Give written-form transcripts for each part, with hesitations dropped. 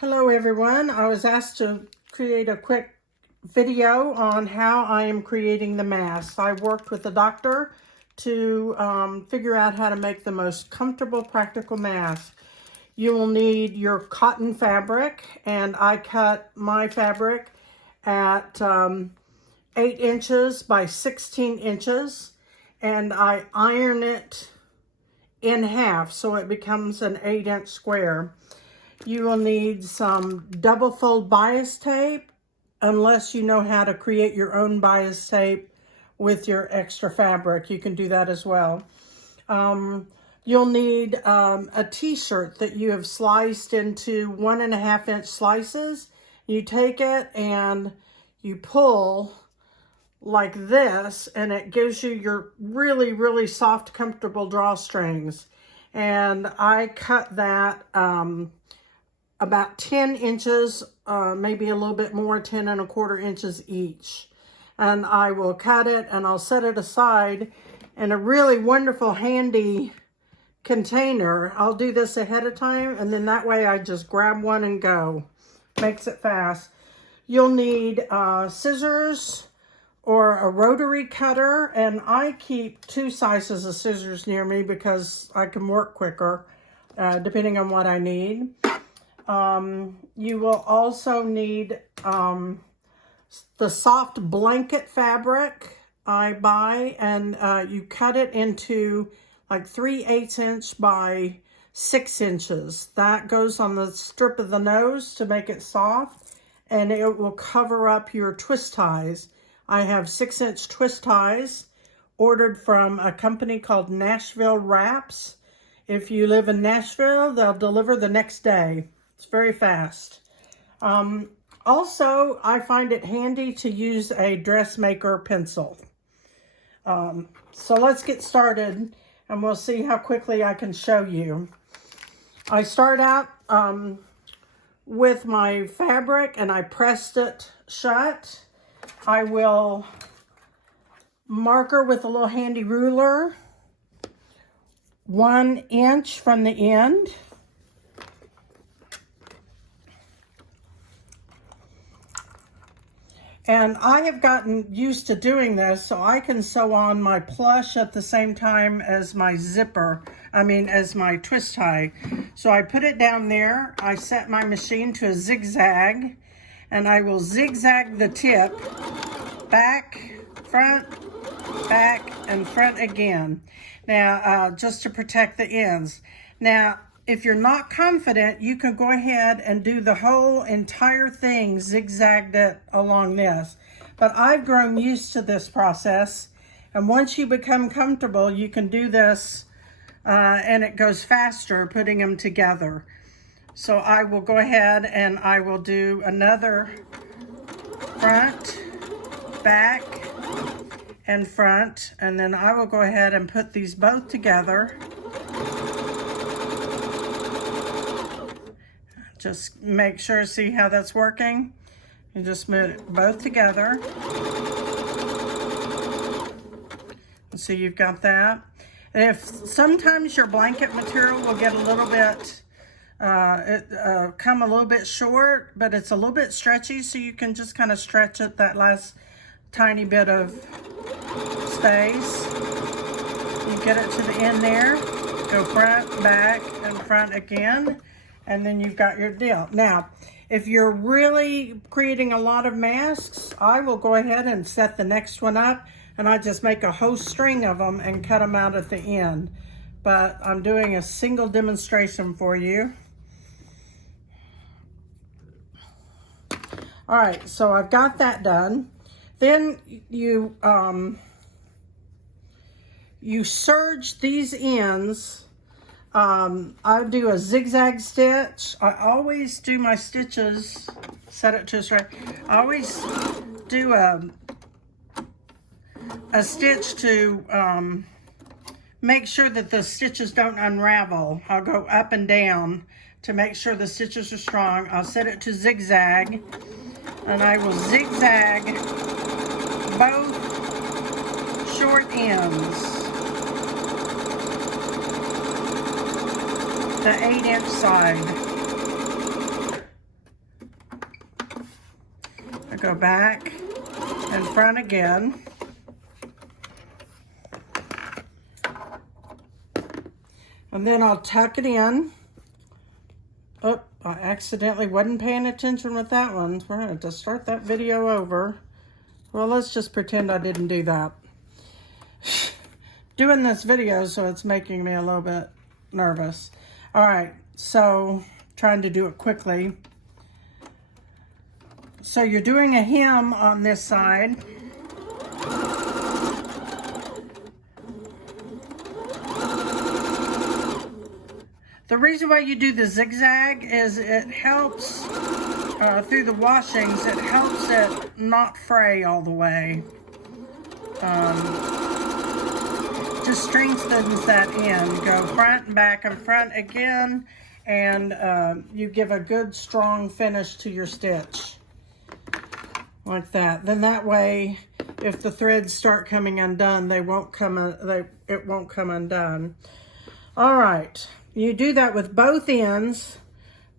Hello everyone. I was asked to create a quick video on how I am creating the mask. I worked with a doctor to figure out how to make the most comfortable, practical mask. You will need your cotton fabric, and I cut my fabric at 8 inches by 16 inches, and I iron it in half so it becomes an 8-inch square. You will need some double fold bias tape, unless you know how to create your own bias tape with your extra fabric. You can do that as well. You'll need a t-shirt that you have sliced into 1.5-inch slices. You take it and you pull like this, and it gives you your really, really soft, comfortable drawstrings. And I cut that about 10 inches, maybe a little bit more, 10 1/4 inches each. And I will cut it and I'll set it aside in a really wonderful, handy container. I'll do this ahead of time, and then that way I just grab one and go. Makes it fast. You'll need scissors or a rotary cutter, and I keep 2 sizes of scissors near me because I can work quicker, depending on what I need. You will also need the soft blanket fabric I buy, and you cut it into like 3/8 inch by 6 inches. That goes on the strip of the nose to make it soft, and it will cover up your twist ties. I have 6-inch twist ties ordered from a company called Nashville Wraps. If you live in Nashville, they'll deliver the next day. It's very fast. Also, I find it handy to use a dressmaker pencil. So let's get started, and we'll see how quickly I can show you. I start out with my fabric, and I pressed it shut. I will marker with a little handy ruler 1 inch from the end. And I have gotten used to doing this, so I can sew on my plush at the same time as my as my twist tie. So I put it down there, I set my machine to a zigzag, and I will zigzag the tip, back, front, and front again. Now, just to protect the ends. Now, if you're not confident, you can go ahead and do the whole entire thing, zigzagged it along this. But I've grown used to this process, and once you become comfortable, you can do this, and it goes faster putting them together. So I will go ahead and I will do another front, back, and front, and then I will go ahead and put these both together. Just make sure, see how that's working? You just move it both together. So you've got that. And if sometimes your blanket material will get a little bit, come a little bit short, but it's a little bit stretchy, so you can just kind of stretch it that last tiny bit of space. You get it to the end there, go front, back, and front again. And then you've got your deal. Now, if you're really creating a lot of masks, I will go ahead and set the next one up, and I just make a whole string of them and cut them out at the end. But I'm doing a single demonstration for you. All right, so I've got that done. Then you serge these ends. I do a zigzag stitch. I always do my stitches, set it to straight. I always do a stitch to make sure that the stitches don't unravel. I'll go up and down to make sure the stitches are strong. I'll set it to zigzag, and I will zigzag both short ends. The 8-inch side. go back and front again. And then I'll tuck it in. Oh, I accidentally wasn't paying attention with that one. We're going to start that video over. Well, let's just pretend I didn't do that. Doing this video, so it's making me a little bit nervous. All right, so trying to do it quickly. So you're doing a hem on this side. The reason why you do the zigzag is it helps, through the washings, it helps it not fray all the way. Just strengthens that end. Go front and back and front again, and you give a good strong finish to your stitch. Like that. Then that way, if the threads start coming undone, it won't come undone. All right. You do that with both ends,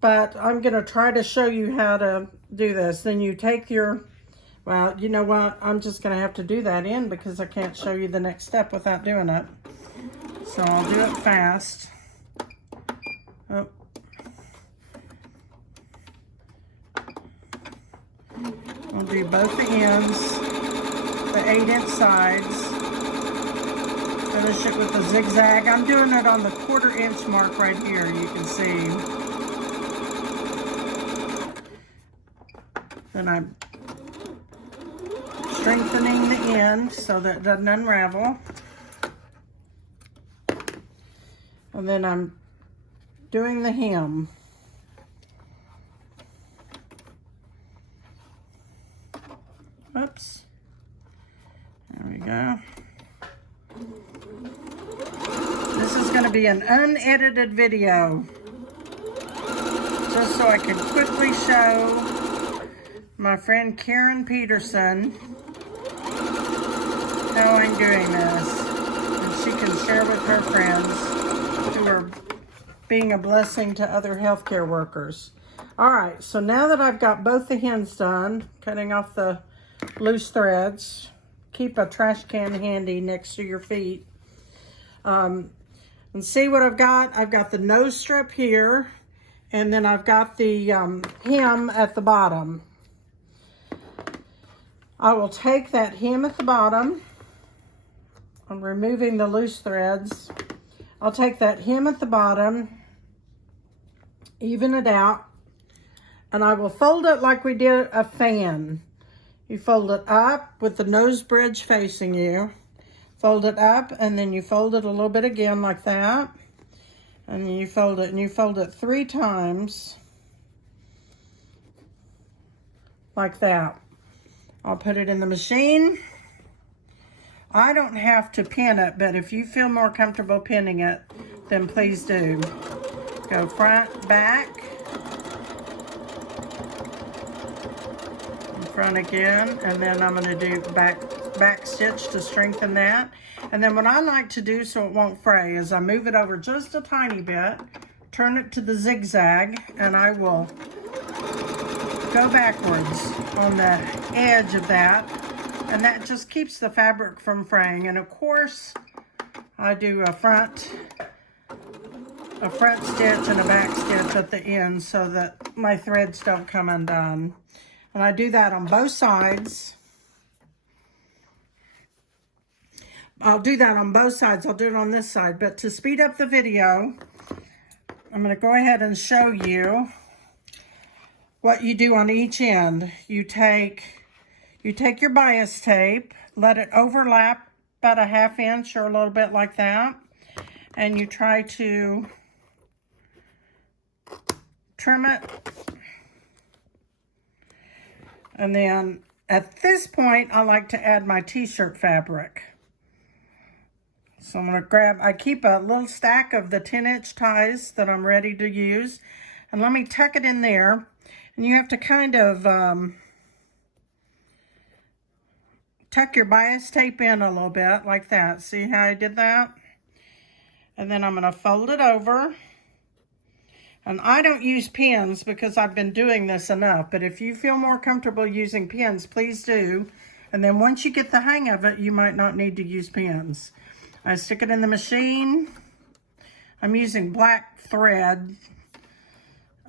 but I'm going to try to show you how to do this. Then you take your, well, you know what? I'm just going to have to do that end because I can't show you the next step without doing it. So I'll do it fast. Oh. I'll do both the ends, the 8-inch sides. Finish it with a zigzag. I'm doing it on the 1/4 inch mark right here, you can see. Then I'm strengthening the end so that it doesn't unravel. And then I'm doing the hem. Oops. There we go. This is going to be an unedited video, just so I can quickly show my friend Karen Peterson how I'm doing this, and she can share with her friends who are being a blessing to other healthcare workers. All right, so now that I've got both the hems done, cutting off the loose threads, keep a trash can handy next to your feet. And see what I've got? I've got the nose strip here, and then I've got the hem at the bottom. I will take that hem at the bottom. I'm removing the loose threads. I'll take that hem at the bottom, even it out, and I will fold it like we did a fan. You fold it up with the nose bridge facing you. Fold it up, and then you fold it a little bit again like that. And then you fold it, and you fold it 3 times. Like that. I'll put it in the machine. I don't have to pin it, but if you feel more comfortable pinning it, then please do. Go front, back. Front again, and then I'm going to do back stitch to strengthen that. And then what I like to do so it won't fray is I move it over just a tiny bit, turn it to the zigzag, and I will go backwards on the edge of that, and that just keeps the fabric from fraying. And of course I do a front stitch and a back stitch at the end so that my threads don't come undone. And I do that on both sides. I'll do that on both sides. I'll do it on this side. But to speed up the video, I'm going to go ahead and show you what you do on each end. You take your bias tape, let it overlap about a 1/2 inch or a little bit like that, and you try to trim it. And then at this point, I like to add my t-shirt fabric. So I'm going to grab, I keep a little stack of the 10-inch ties that I'm ready to use. And let me tuck it in there. And you have to kind of tuck your bias tape in a little bit like that. See how I did that? And then I'm going to fold it over. And I don't use pins because I've been doing this enough, but if you feel more comfortable using pins, please do. And then once you get the hang of it, you might not need to use pins. I stick it in the machine. I'm using black thread.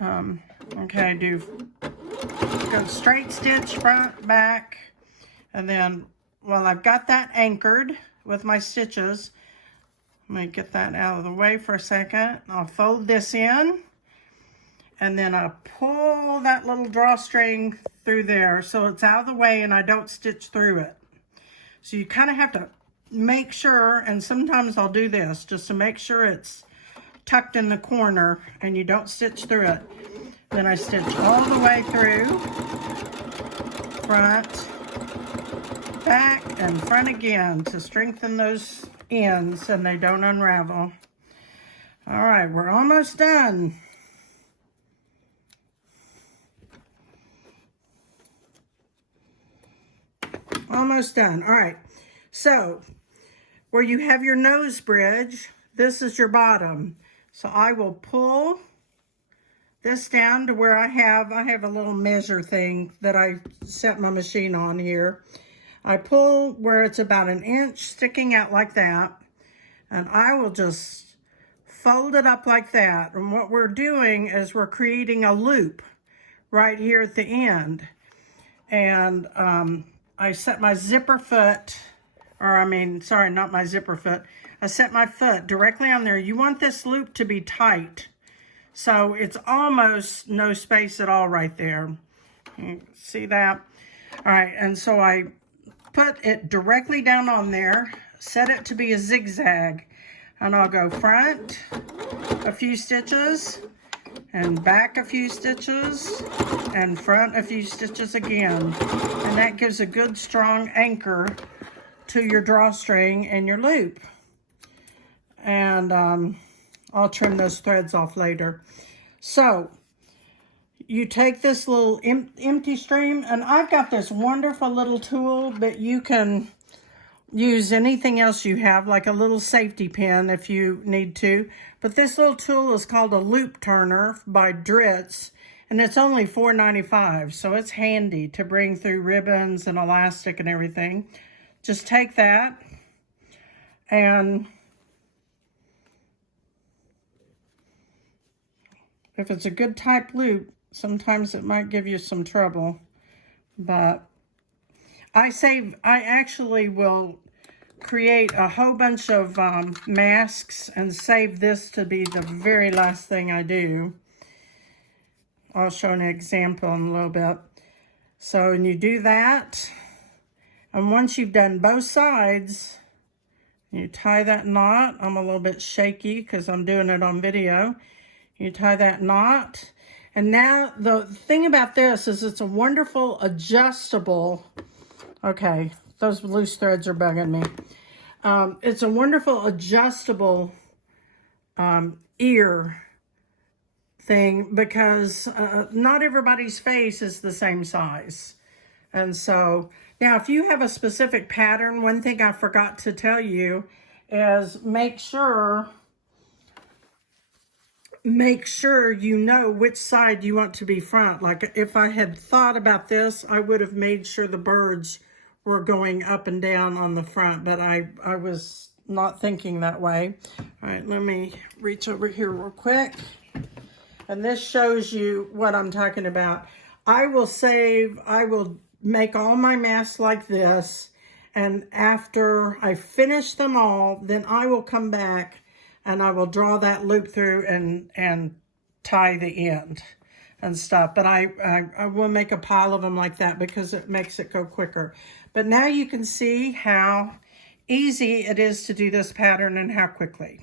Okay, go straight stitch, front, back, and then, well, I've got that anchored with my stitches. Let me get that out of the way for a second. I'll fold this in, and then I pull that little drawstring through there so it's out of the way and I don't stitch through it. So you kind of have to make sure, and sometimes I'll do this just to make sure it's tucked in the corner and you don't stitch through it. Then I stitch all the way through, front, back, and front again to strengthen those ends and they don't unravel. All right, we're almost done. Almost done. All right, so where you have your nose bridge, this is your bottom. So I will pull this down to where I have a little measure thing that I set my machine on here. I pull where it's about 1 inch sticking out like that, and I will just fold it up like that. And what we're doing is we're creating a loop right here at the end. And I set my zipper foot, sorry, not my zipper foot. I set my foot directly on there. You want this loop to be tight. So it's almost no space at all right there. You see that? All right, and so I put it directly down on there, set it to be a zigzag, and I'll go front a few stitches, and back a few stitches, and front a few stitches again. And that gives a good strong anchor to your drawstring and your loop. And I'll trim those threads off later. So you take this little empty stream, and I've got this wonderful little tool, but you can use anything else you have, like a little safety pin if you need to. But this little tool is called a loop turner by Dritz, and it's only $4.95, so it's handy to bring through ribbons and elastic and everything. Just take that, and if it's a good type loop, sometimes it might give you some trouble, but I actually will create a whole bunch of masks and save this to be the very last thing I do. I'll show an example in a little bit. So, and you do that, and once you've done both sides, you tie that knot. I'm a little bit shaky because I'm doing it on video. You tie that knot, and now the thing about this is it's a wonderful adjustable, okay, those loose threads are bugging me. It's a wonderful adjustable ear thing because not everybody's face is the same size. And so, now if you have a specific pattern, one thing I forgot to tell you is make sure you know which side you want to be front. Like if I had thought about this, I would have made sure the birds were going up and down on the front, but I was not thinking that way. All right, let me reach over here real quick. And this shows you what I'm talking about. I will make all my masks like this, and after I finish them all, then I will come back and I will draw that loop through and tie the end and stuff. But I will make a pile of them like that because it makes it go quicker. But now you can see how easy it is to do this pattern and how quickly.